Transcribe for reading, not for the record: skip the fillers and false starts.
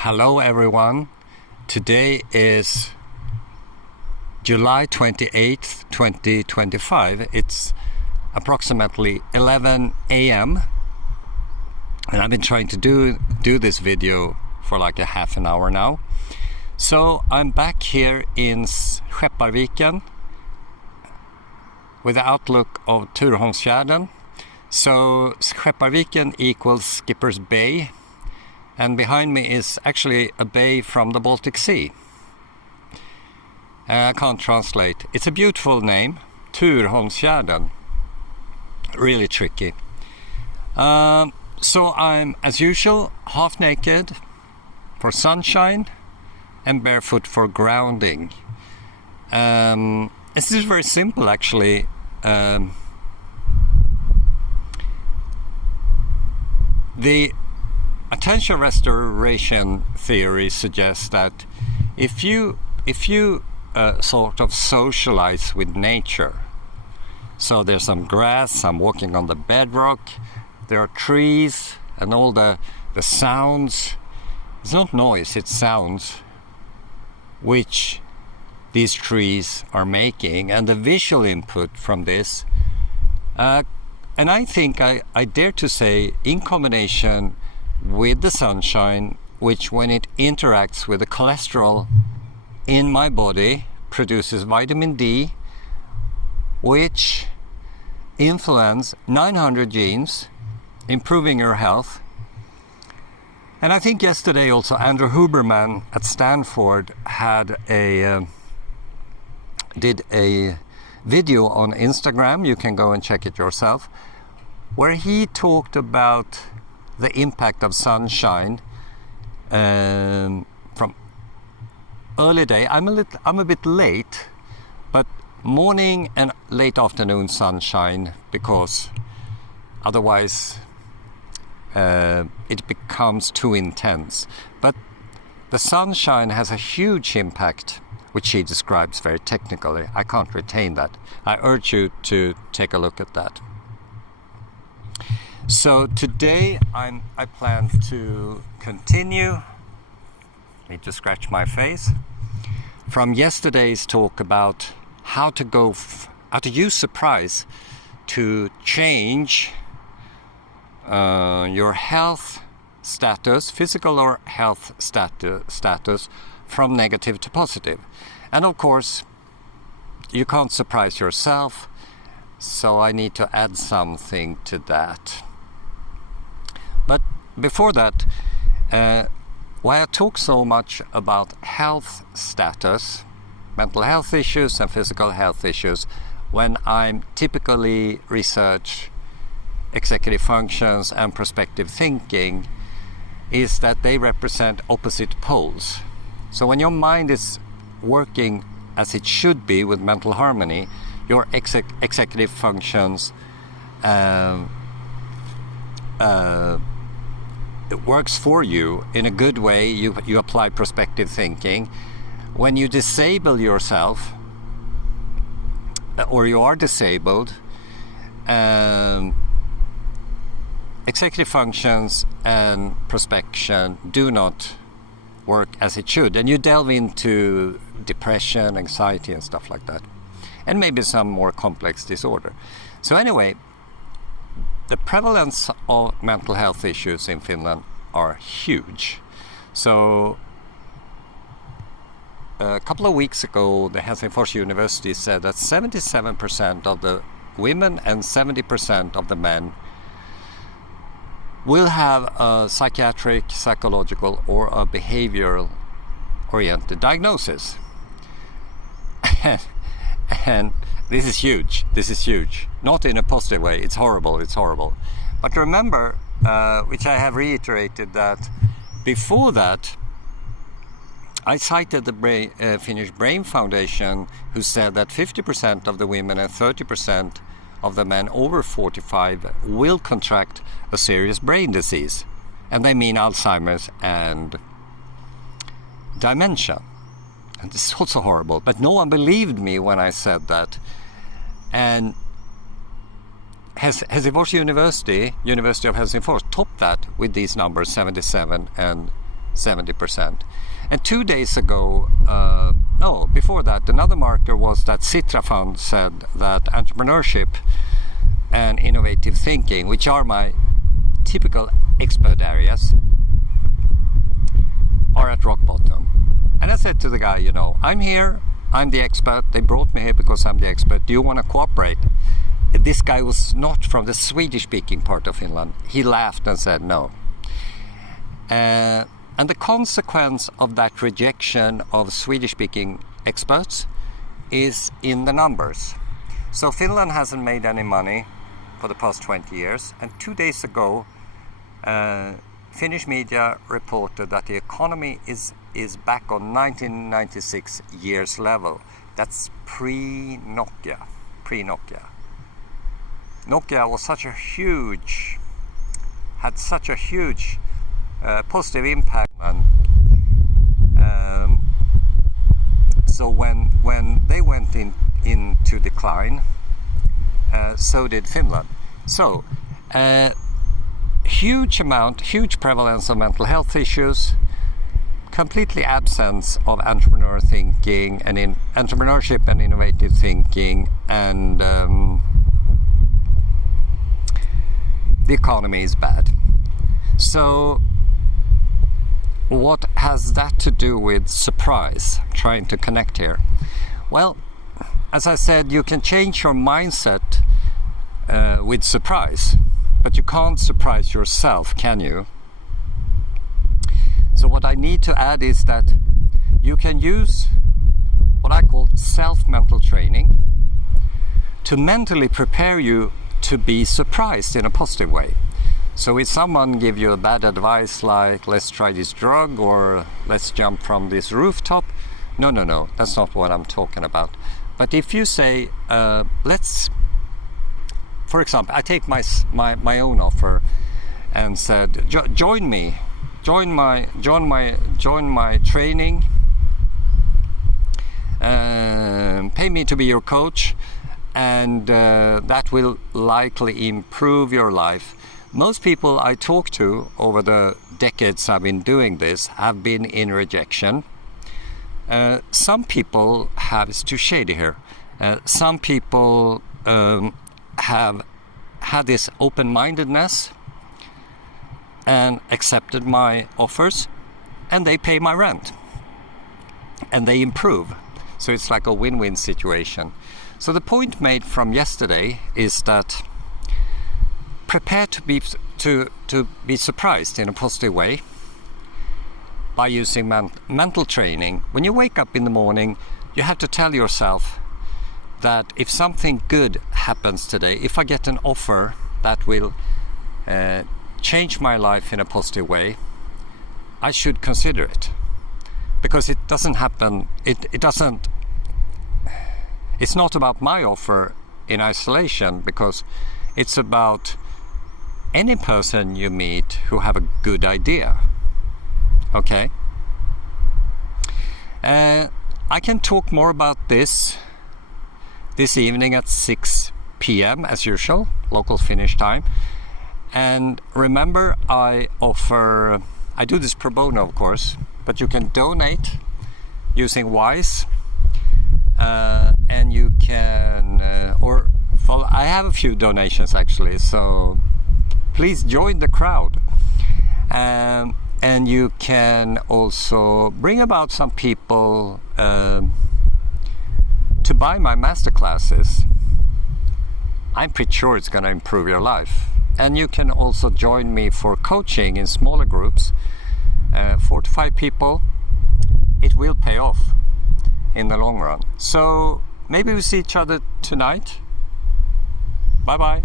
Hello everyone. Today is July 28th, 2025. It's approximately 11 a.m. and I've been trying to do this video for like a half an hour now. So I'm back here in Skepparviken with the outlook of Turholmsfjärden. So Skepparviken equals Skipper's Bay, and behind me is actually a bay from the Baltic Sea. I can't translate. It's a beautiful name, Turholmsfjärden. Really tricky. So I'm, as usual, half naked for sunshine and barefoot for grounding. This is very simple, actually. The attention restoration theory suggests that if you sort of socialize with nature, so there's some grass, I'm walking on the bedrock, there are trees and all the sounds, it's not noise, it's sounds which these trees are making, and the visual input from this, and I think I dare to say, in combination with the sunshine, which when it interacts with the cholesterol in my body produces vitamin D, which influence 900 genes, improving your health. And I think yesterday also Andrew Huberman at Stanford had did a video on Instagram, you can go and check it yourself, where he talked about the impact of sunshine from early day. I'm a bit late, but morning and late afternoon sunshine, because otherwise it becomes too intense. But the sunshine has a huge impact, which he describes very technically. I can't retain that. I urge you to take a look at that. So today I plan to continue, need to scratch my face, from yesterday's talk about how to use surprise to change your health status, physical or health status, from negative to positive. And of course, you can't surprise yourself, so I need to add something to that. But before that, why I talk so much about health status, mental health issues and physical health issues, when I'm typically research executive functions and prospective thinking, is that they represent opposite poles. So when your mind is working as it should be with mental harmony, your executive functions it works for you in a good way. You apply prospective thinking. When you disable yourself, or you are disabled, executive functions and prospection do not work as it should, and you delve into depression, anxiety and stuff like that, and maybe some more complex disorder. So anyway, the prevalence of mental health issues in Finland are huge. So a couple of weeks ago, the Helsingfors University said that 77% of the women and 70% of the men will have a psychiatric, psychological, or a behavioral oriented diagnosis. And this is huge. This is huge. Not in a positive way. It's horrible. It's horrible. But remember, which I have reiterated, that before that, I cited the Finnish Brain Foundation, who said that 50% of the women and 30% of the men over 45 will contract a serious brain disease. And they mean Alzheimer's and dementia. And this is also horrible. But no one believed me when I said that. And Helsingfors University of Helsingfors topped that with these numbers, 77 and 70%. And 2 days ago, before that, another marker was that Citra Fund said that entrepreneurship and innovative thinking, which are my typical expert areas, are at rock bottom. And I said to the guy, I'm here, I'm the expert, they brought me here because I'm the expert, do you want to cooperate? This guy was not from the Swedish-speaking part of Finland. He laughed and said no. And the consequence of that rejection of Swedish-speaking experts is in the numbers. So Finland hasn't made any money for the past 20 years, and 2 days ago Finnish media reported that the economy is back on 1996 years level. That's pre-Nokia. Nokia was had such a huge positive impact. So when they went into decline, so did Finland. So huge prevalence of mental health issues, completely absence of entrepreneur thinking and in entrepreneurship and innovative thinking, and the economy is bad. So what has that to do with surprise? Trying to connect here. Well, as I said, you can change your mindset with surprise, but you can't surprise yourself, can you? So what I need to add is that you can use what I call self-mental training to mentally prepare you to be surprised in a positive way. So if someone give you a bad advice like let's try this drug or let's jump from this rooftop, no, that's not what I'm talking about. But if you say for example, I take my own offer and said join my training, pay me to be your coach, and that will likely improve your life. Most people I talk to over the decades I've been doing this have been in rejection. Some people have, it's too shady here, some people have had this open-mindedness and accepted my offers, and they pay my rent and they improve. So it's like a win-win situation. So the point made from yesterday is that prepare to be surprised in a positive way by using mental training. When you wake up in the morning, you have to tell yourself that if something good happens today, if I get an offer that will change my life in a positive way, I should consider it. Because it doesn't happen, it's not about my offer in isolation, because it's about any person you meet who have a good idea. Okay? I can talk more about this evening at 6 p.m. as usual, local Finnish time. And remember, I do this pro bono, of course, but you can donate using Wise, and you can, I have a few donations actually, so please join the crowd. And you can also bring about some people to buy my masterclasses. I'm pretty sure it's going to improve your life. And you can also join me for coaching in smaller groups, 4 to 5 people. It will pay off in the long run. So maybe we see each other tonight. Bye bye.